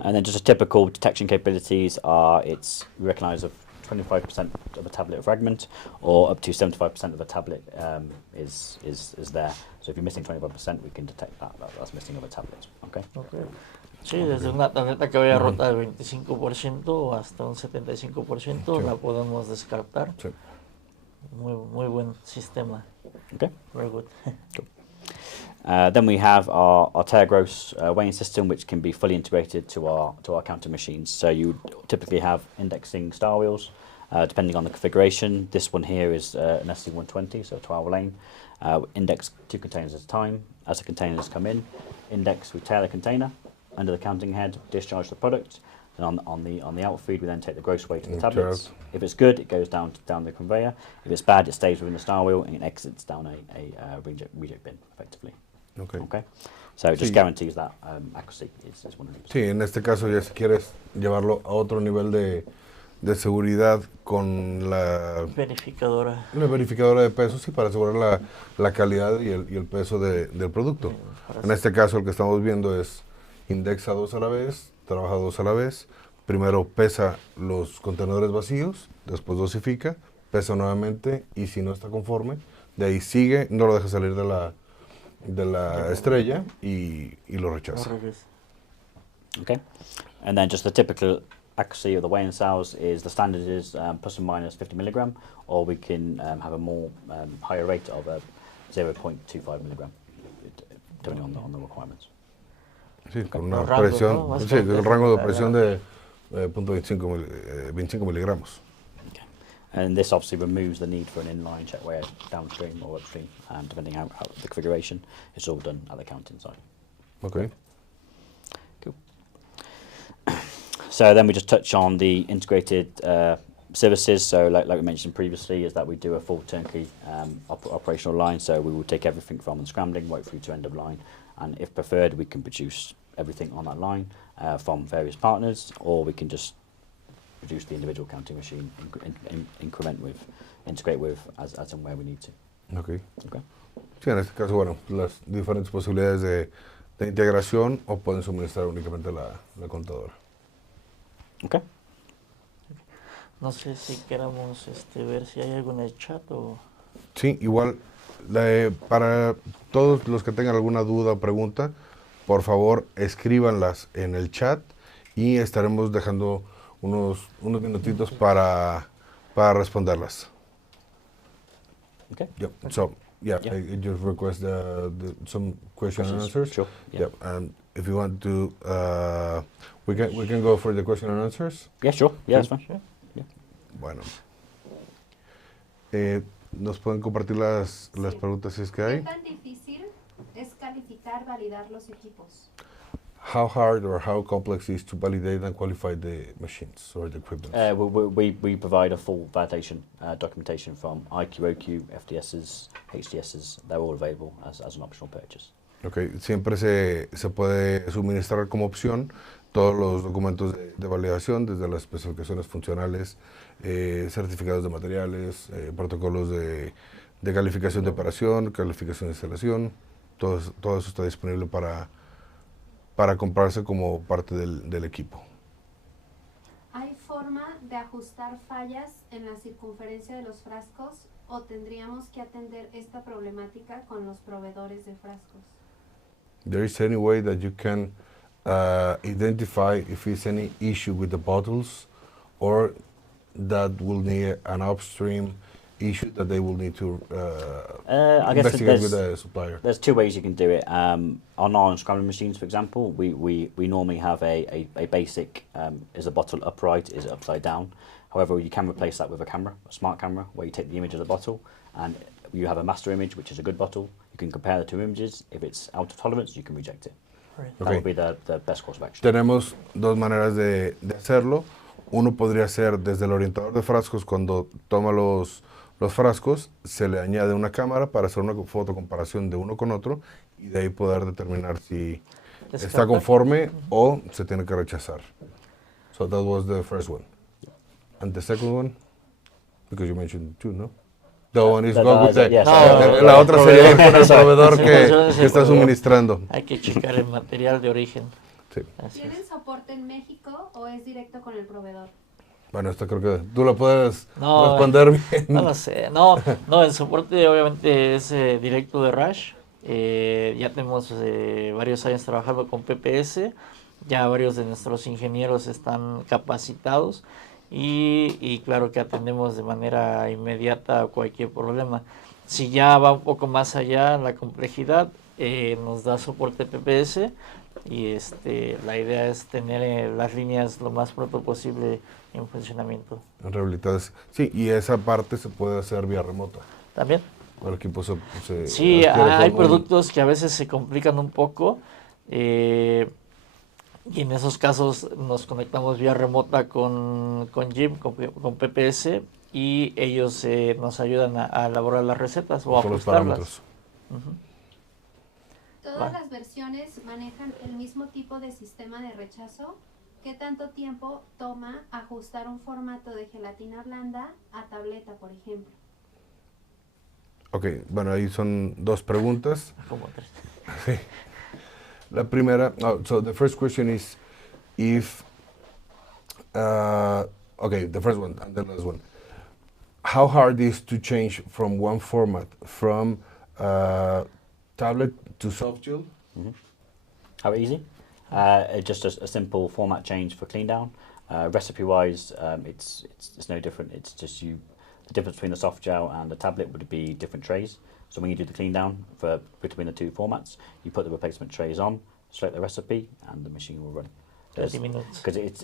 And then just a typical detection capabilities are it's recognize of 25% of a tablet fragment or up to 75% of a tablet is there. So if you're missing 25%, we can detect that's missing of a tablet. Okay. Sí, desde una tableta que vaya rota del 25% hasta un 75% la podemos descartar. Sí. Muy buen sistema. Okay. Very good. Cool. Then we have our tear gross weighing system, which can be fully integrated to our counting machines. So you typically have indexing star wheels, depending on the configuration. This one here is an SC120, so 12 lane. Index 2 containers at a time. As the containers come in, index, we tear the container under the counting head, discharge the product. And on the outfeed, we then take the gross weight of the tablets. If it's good, it goes down the conveyor. If it's bad, it stays within the star wheel and it exits down a reject bin, effectively. Okay. So it just guarantees that accuracy is 100%. Sí, en este caso ya si quieres llevarlo a otro nivel de seguridad con la verificadora de pesos, sí, para asegurar la calidad y el peso del producto. En este caso el que estamos viendo es indexa 2 a la vez, trabaja 2 a la vez. Primero pesa los contenedores vacíos, después dosifica, pesa nuevamente y si no está conforme, de ahí sigue, no lo deja salir de la estrella y lo rechaza. Okay, and then just the typical accuracy of the weighing cells is the standard is plus or minus 50 milligram, or we can have a more higher rate of 0.25 milligram, depending on the requirements. Sí, con una presión, ¿no? Sí, el rango de presión de 25 miligramos. Okay. And this obviously removes the need for an inline check weigher downstream or upstream, depending on the configuration. It's all done at the counting side. Okay. Cool. So then we just touch on the integrated services. So like we mentioned previously, is that we do a full turnkey operational line. So we will take everything from scrambling right through to end of line. And if preferred, we can produce everything on that line from various partners, or we can just produce the individual counting machine, integrate with as and where we need to. Okay. Sí, en este caso, bueno, las diferentes posibilidades de integración o pueden suministrar únicamente la contadora. Okay. No sé si queramos ver si hay algo en el chat o... Sí, igual, para todos los que tengan alguna duda o pregunta, por favor escríbanlas en el chat y estaremos dejando unos minutitos para responderlas. Okay. Yep. So, I just request some question and answers. Sure. Yeah. Yep. And if you want to, we can go for the question and answers. Yeah, sure. Yeah, that's fine. Sure. Yeah. Bueno. ¿Nos pueden compartir las preguntas si es que hay? ¿Qué tan difícil es calificar, validar los equipos? How hard or how complex is to validate and qualify the machines or the equipment? We provide a full validation documentation from IQ, OQ, FDSs, HDSs. They're all available as an optional purchase. Okay, siempre se puede suministrar como opción todos los documentos de validación, desde las especificaciones funcionales, certificados de materiales, protocolos de calificación de operación, calificación de instalación, todo eso está disponible para comprarse como parte del equipo. ¿Hay forma de ajustar fallas en la circunferencia de los frascos o tendríamos que atender esta problemática con los proveedores de frascos? There is any way that you can identify if it's any issue with the bottles, or that will need an upstream issue that they will need to I guess investigate with the supplier? There's two ways you can do it. On our unscrambling machines, for example, we normally have a basic, is the bottle upright, is it upside down? However, you can replace that with a camera, a smart camera, where you take the image of the bottle and you have a master image, which is a good bottle. You can compare the two images. If it's out of tolerance, you can reject it. Right. That Okay. would be the best course of action. Tenemos dos maneras de hacerlo. Uno podría ser desde el orientador de frascos. Cuando toma los frascos, se le añade una cámara para hacer una fotocomparación de uno con otro y de ahí poder determinar si está Descartar. conforme o se tiene que rechazar. So that was the first one. And the second one, because you mentioned two, no? The one is go with the, yes, la otra sería ir con el proveedor Sí, que es el está proveedor. suministrando. Hay que checar el material de origen. Sí. Así ¿Tienen es. soporte en México o es directo con el proveedor? Bueno, esto creo que tú lo puedes No, responder bien. No lo sé, no, el soporte obviamente es directo de Rush. Ya tenemos varios años trabajando con PPS, ya varios de nuestros ingenieros están capacitados y claro que atendemos de manera inmediata cualquier problema. Si ya va un poco más allá la complejidad, nos da soporte PPS y la idea es tener las líneas lo más pronto posible en funcionamiento. Rehabilitadas. Sí, y esa parte se puede hacer vía remota. También. El equipo se Sí, adquiere hay con un- productos que a veces se complican un poco y en esos casos nos conectamos vía remota con Jim, con PPS y ellos nos ayudan a elaborar las recetas o con los ajustarlas. parámetros. Ujú. ¿Todas Vale. las versiones manejan el mismo tipo de sistema de rechazo? ¿Qué tanto tiempo toma ajustar un formato de gelatina blanda a tableta, por ejemplo? Ok, bueno, ahí son dos preguntas. Como tres. Sí. La primera, so the first question is if, okay, the first one and the last one. How hard is to change from one format, from tablet to soft gel? How easy? Just a simple format change for clean down. Recipe-wise, it's no different. It's just the difference between the soft gel and the tablet would be different trays. So when you do the clean down for between the two formats, you put the replacement trays on, select the recipe, and the machine will run. 30 minutes. Because it's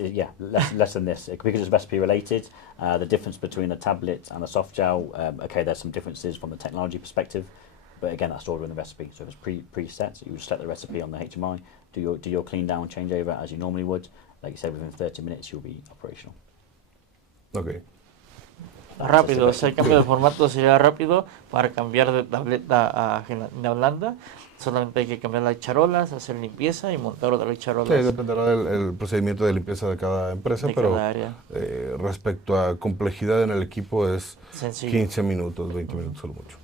less than this. Because it's recipe related, the difference between the tablet and the soft gel, okay, there's some differences from the technology perspective, but again, that's stored in the recipe. So if it's preset, you would select the recipe on the HMI, do your clean down changeover as you normally would. Like you said, within 30 minutes, you'll be operational. Ok. Rápido, o sea, el cambio de formato sería rápido para cambiar de tableta a gelatina blanda. Solamente hay que cambiar las charolas, hacer limpieza y montar otras charolas. Sí, dependerá del procedimiento de limpieza de cada empresa, De pero cada área. Respecto a complejidad en el equipo es Sencillo. 15 minutos, 20 minutos solo mucho.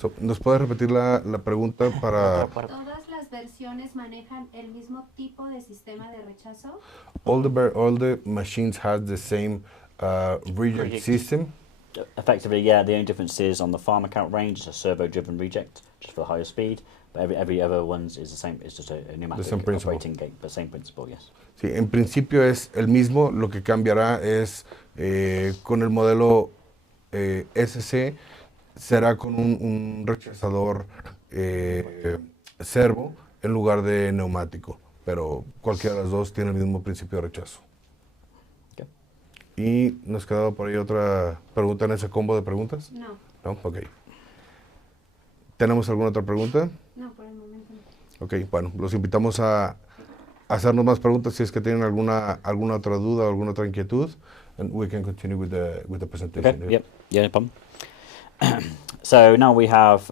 So, ¿nos puedes repetir la pregunta para Otra parte. ¿Todas las versiones manejan el mismo tipo de sistema de rechazo? all the machines has the same reject Reject. system? Effectively, yeah, the only difference is on the Pharma count range, it's a servo-driven reject, just for the higher speed. But every other one's is the same. It's just a pneumatic same principle. operating gate, but same principle, yes. Sí, en principio es el mismo, lo que cambiará es con el modelo SC, será con un rechazador servo en lugar de neumático, pero cualquiera de las dos tiene el mismo principio de rechazo. Okay. Y nos quedaba por ahí otra pregunta en ese combo de preguntas. No, ¿No? Ok. ¿Tenemos alguna otra pregunta? no, por el momento no. Ok, bueno, los invitamos a hacernos más preguntas si es que tienen alguna otra duda o alguna otra inquietud, and we can continue with the presentation. Okay, yep, yeah, no problem. So now we have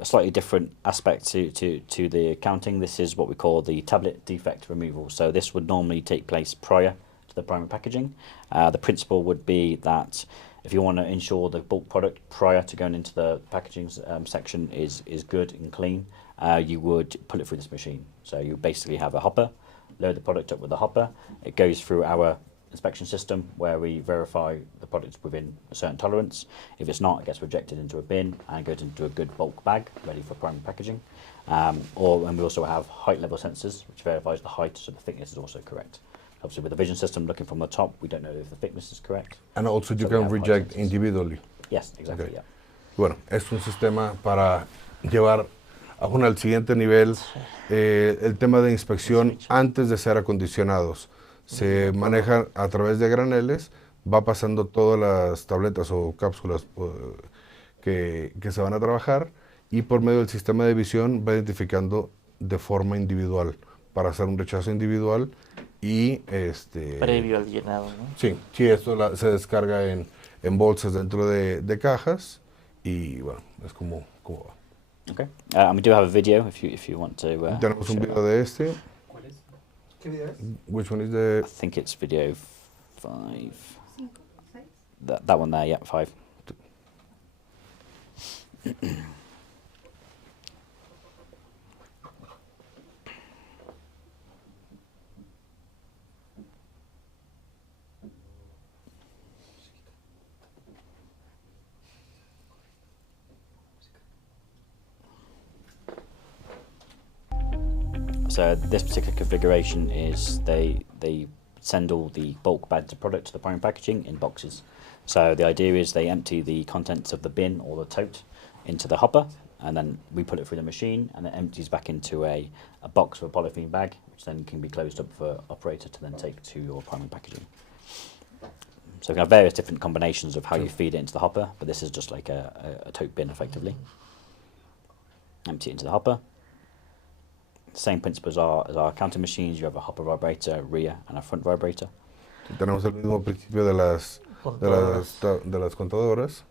a slightly different aspect to the accounting. This is what we call the tablet defect removal. So this would normally take place prior to the primary packaging. The principle would be that if you want to ensure the bulk product prior to going into the packaging section is good and clean, you would put it through this machine. So you basically have a hopper, load the product up with the hopper. It goes through our inspection system where we verify the product's within a certain tolerance. If it's not, it gets rejected into a bin and goes into a good bulk bag ready for primary packaging. And we also have height level sensors, which verifies the height, so the thickness is also correct. Obviously, with the vision system, looking from the top, we don't know if the thickness is correct. And also you So we can have height reject sensors. individually. Yes, exactly, Okay. yeah. Bueno, es un sistema para llevar aún al siguiente nivel el tema de inspección antes de ser acondicionados. Se maneja a través de graneles, va pasando todas las tabletas o cápsulas que se van a trabajar y por medio del sistema de visión va identificando de forma individual para hacer un rechazo individual y Previo al llenado, ¿no? Sí, esto se descarga en bolsas dentro de cajas y bueno, es como va. Okay. And we do have a video if you want to. Tenemos un show video that. de este. ¿Cuál es? ¿Qué video es? Which one is the... I think it's video 5. 5, 6. That one there, yeah, 5. So this particular configuration is they send all the bulk bags of product to the primary packaging in boxes. So the idea is they empty the contents of the bin or the tote into the hopper, and then we put it through the machine, and it empties back into a box or a polythene bag, which then can be closed up for operator to then take to your primary packaging. So we have various different combinations of how you feed it into the hopper, but this is just like a tote bin effectively. Empty it into the hopper. Same principle as our counting machines. You have a hopper vibrator, a rear, and a front vibrator. Tenemos el mismo principio de las contadoras.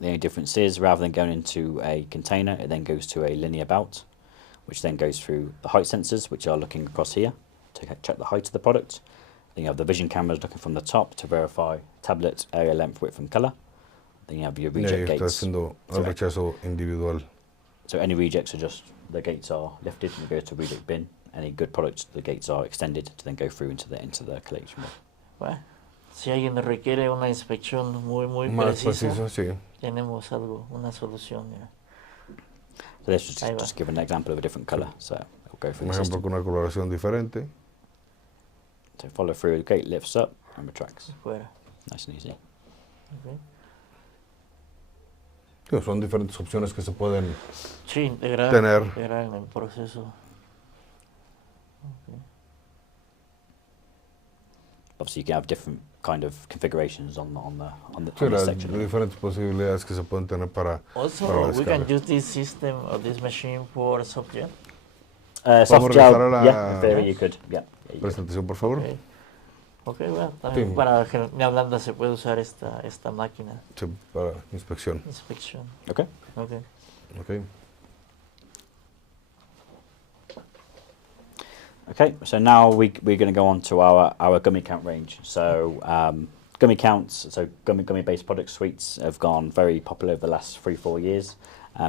The only difference is rather than going into a container, it then goes to a linear bout, which then goes through the height sensors, which are looking across here to check the height of the product. Then you have the vision cameras looking from the top to verify tablet, area, length, width, and color. Then you have your Y ahí reject está gates. haciendo el rechazo individual. So any rejects are just, the gates are lifted and go to reject bin. Any good products, the gates are extended to then go through into the collection bin. Bueno, si alguien requiere una inspección muy Más precisa, preciso, sí. tenemos una solución. Ya. So this was Ahí va. just give an example of a different color. So it'll go through Un the ejemplo system. con una coloración diferente. So follow through, the gate lifts up and retracts. Fuera. Nice and easy. Okay. Son diferentes opciones que se pueden Sí, integrar en el proceso. Okay. Obviously, you can have different kind of configurations on the Sí, on this las section. diferentes posibilidades que se pueden tener para Also, la we can descarga. use this system or this machine for software. Soft regresar gel, a la- yeah, in theory you could, yeah. Yeah, you could. presentación, por favor. Okay. Okay, bueno, también Sí. para general blanda se puede usar esta máquina. Sí, para inspección. Inspección. Okay. Okay. Okay. Okay, so now we're going to go on to our gummy count range. So gummy counts, so gummy-based product suites have gone very popular over the last 3-4 years,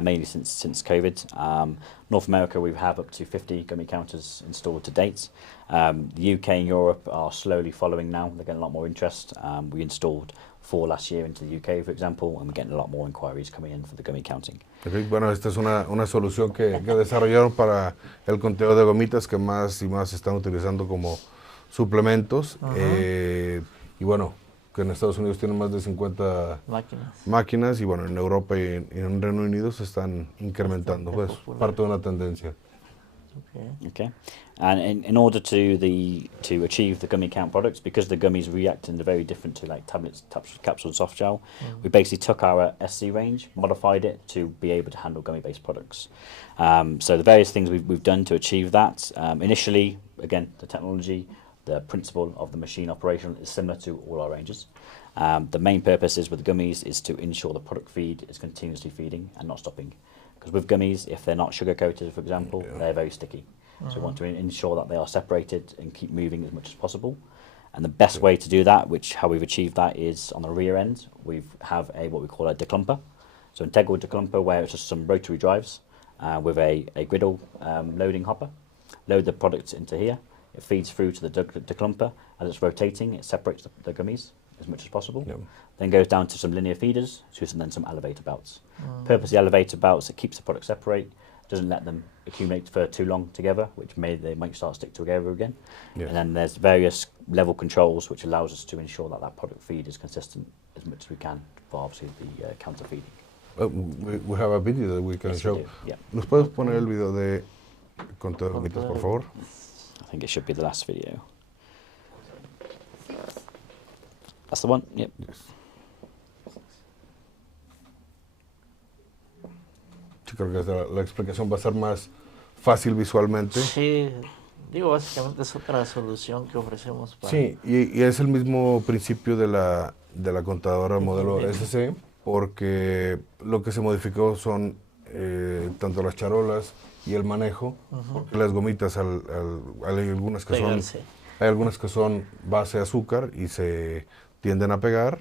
mainly since COVID. North America, we have up to 50 gummy counters installed to date. The UK and Europe are slowly following now. They're getting a lot more interest. We installed 4 last year into the UK, for example, and we're getting a lot more inquiries coming in for the gummy counting. Okay, bueno, esta es una solución que desarrollaron para el conteo de gomitas que más y más se están utilizando como suplementos. Y bueno, que en Estados Unidos tienen más de 50 máquinas y bueno, en Europa y en Reino Unido se están incrementando, pues parte de una tendencia. Okay, and in order to achieve the gummy count products, because the gummies react in a very different to like tablets, capsules, soft gel, we basically took our SC range, modified it to be able to handle gummy-based products. So the various things we've done to achieve that. Initially, again, the technology, the principle of the machine operation is similar to all our ranges. The main purpose is with gummies is to ensure the product feed is continuously feeding and not stopping. Because with gummies, if they're not sugar coated, for example, they're very sticky. So we want to ensure that they are separated and keep moving as much as possible. And the best way to do that, how we've achieved that, is on the rear end, we have what we call a declumper. So integral declumper, where it's just some rotary drives with a griddle loading hopper. Load the product into here. It feeds through to the declumper. As it's rotating, it separates the gummies as much as possible. Yeah. Then goes down to some linear feeders, and then some elevator belts. Purpose of the elevator belts, it keeps the product separate, doesn't let them accumulate for too long together, which they might start to stick together again. Yeah. And then there's various level controls which allows us to ensure that product feed is consistent as much as we can for obviously the counter feeding. We have a video that we can Yes, we show. do, yeah. ¿Nos puedes poner el video de Conteo de gomitas, por favor? I think it should be the last video. 6. That's the one, yep. Sí, creo que la explicación va a ser más fácil visualmente. Sí, digo, básicamente es otra solución que ofrecemos para... Sí, y es el mismo principio de la contadora modelo SC, porque lo que se modificó son tanto las charolas y el manejo, porque las gomitas hay algunas que son base de azúcar y se tienden a pegar.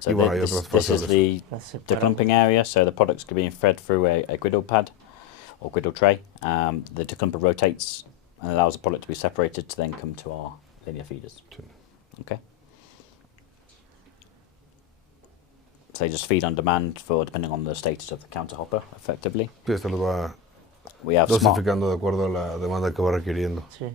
So Y bueno, hay otras this is fáciles. the clumping area, so the product's being fed through a griddle pad or griddle tray. The declumper rotates and allows the product to be separated to then come to our linear feeders. Okay. So they just feed on demand depending on the status of the counter hopper, effectively. Sí, esto lo va We have smart, dosificando de acuerdo a la demanda que va requiriendo. Sí.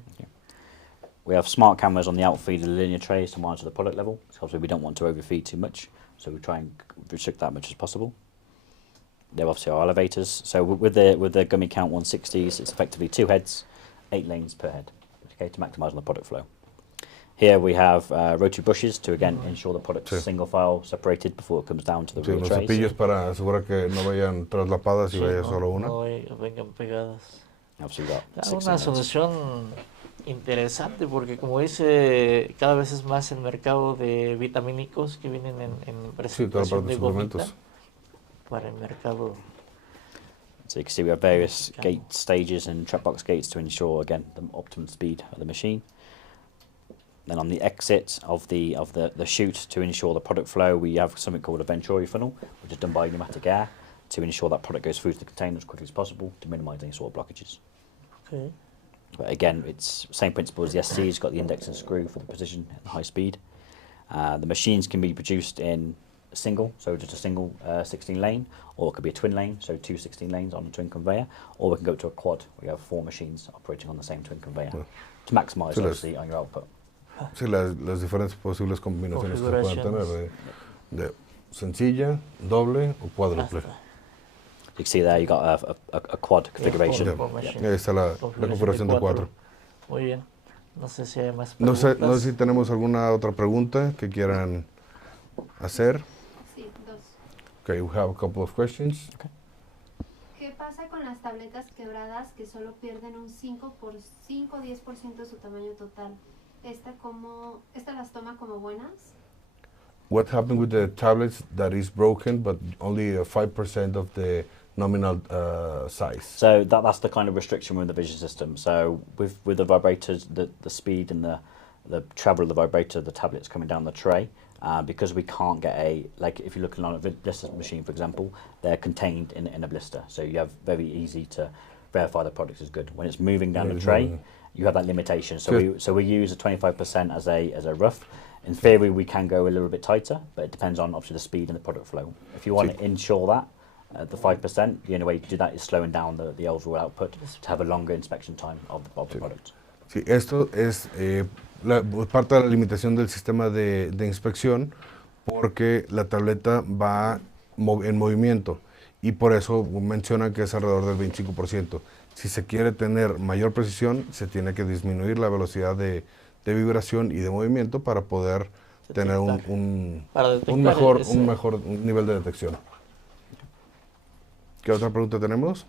we have smart cameras on the outfeed of the linear trays to monitor the product level. So obviously we don't want to overfeed too much, so we try and restrict that much as possible. There obviously are elevators. So with the gummy count 160s, it's effectively 2 heads, 8 lanes per head, okay, to maximise on the product flow. Here we have rotary brushes to again ensure the product's Sí. single file separated before it comes down to the Sí, rear unos trays. cepillos para asegurar que no vayan traslapadas y Sí, vaya no, solo una. no vengan pegadas. Obviously we've got Es 6 una lanes. solución interesante porque como dice, cada vez es más el mercado de vitamínicos que vienen en Sí, toda la presentación parte de de gomita suplementos. para el mercado. So you can see we have various gate stages and trap box gates to ensure again the optimum speed of the machine. Then on the exit of the chute to ensure the product flow, we have something called a Venturi funnel, which is done by pneumatic air to ensure that product goes through to the container as quickly as possible to minimise any sort of blockages. Okay. But again, it's same principle as the SC. It's got the index and screw for the precision and the high speed. The machines can be produced in a single, so just a single 16 lane, or it could be a twin lane, so 2 16 lanes on a twin conveyor, or we can go to a quad. We have 4 machines operating on the same twin conveyor to maximise obviously on your output. Sí, las diferentes posibles combinaciones que se pueden tener de sencilla, doble o cuádruple. You can see there you got a quad configuration. Yeah, machine. Ahí está la configuración de 4. Muy bien. No sé si hay más No preguntas. sé si tenemos alguna otra pregunta que quieran hacer. Sí, 2. Okay, we have a couple of questions. ¿Qué pasa con las tabletas quebradas que solo pierden un 5-10% de su tamaño total? ¿Esta las toma como buenas? What happened with the tablets that is broken, but only 5% of the nominal size? So that's the kind of restriction with the vision system. So with the vibrators, the speed and the travel of the vibrator, the tablet's coming down the tray, because we can't get like if you're looking on a blister machine, for example, they're contained in a blister. So you have very easy to verify the product is good. When it's moving down the tray, you have that limitation. So we use a 25% as a rough. In theory, we can go a little bit tighter, but it depends on obviously the speed and the product flow. If you want to ensure that, the 5%, the only way to do that is slowing down the overall output to have a longer inspection time of the product. Sí, esto es parte de la limitación del sistema de inspección porque la tableta va en movimiento y por eso mencionan que es alrededor del 25%. Si se quiere tener mayor precisión, se tiene que disminuir la velocidad de vibración y de movimiento para poder tener un mejor nivel de detección. ¿Qué otra pregunta tenemos?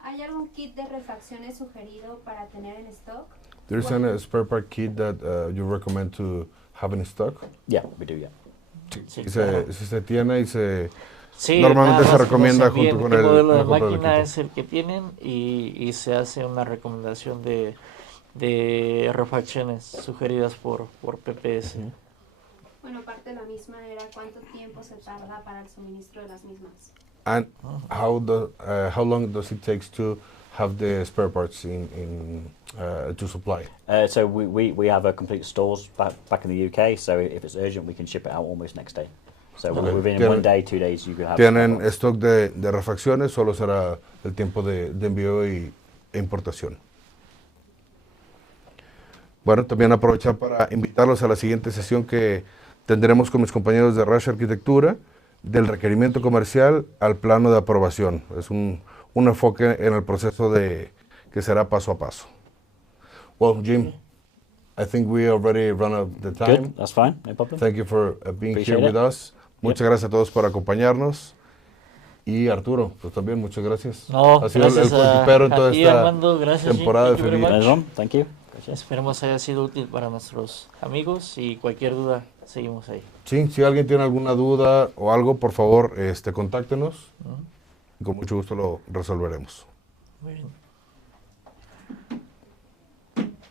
¿Hay algún kit de refacciones sugerido para tener en stock? There is a spare part kit that you recommend to have in stock? Yeah, we do, yeah. Sí, Si claro. se tiene y se... Sí, Normalmente nada se más que recomienda nos envíen junto con qué el modelo de la compra del máquina equipo. es el que tienen y se hace una recomendación de refacciones sugeridas por PPS. Bueno, parte de la misma era cuánto tiempo se tarda para el suministro de las mismas. And how long does it take to have the spare parts to supply? So we have a complete stores back in the UK, so if it's urgent, we can ship it out almost next day. So Okay. within Tienen- 1 day, 2 days, you can have Tienen spare parts. stock de refacciones, solo será el tiempo de envío e importación. Bueno, también aprovechar para invitarlos a la siguiente sesión que tendremos con mis compañeros de Rush Arquitectura, del requerimiento comercial al plano de aprobación. Es un enfoque en el proceso que será paso a paso. Well, Jim, I think we already run out the time. Good, that's fine, no problem. Thank you for being Appreciate here it. with us. Muchas gracias a todos por acompañarnos. Y Arturo, pues también muchas gracias. No, ha sido el gracias coequipero en a toda ti, esta Armando, gracias, temporada de Jim. Thank you very FEVIE. much. No problem, thank you. Gracias. Esperemos haya sido útil para nuestros amigos y cualquier duda seguimos ahí. Sí, si alguien tiene alguna duda o algo, por favor, contáctenos. Con mucho gusto lo resolveremos. Muy bien.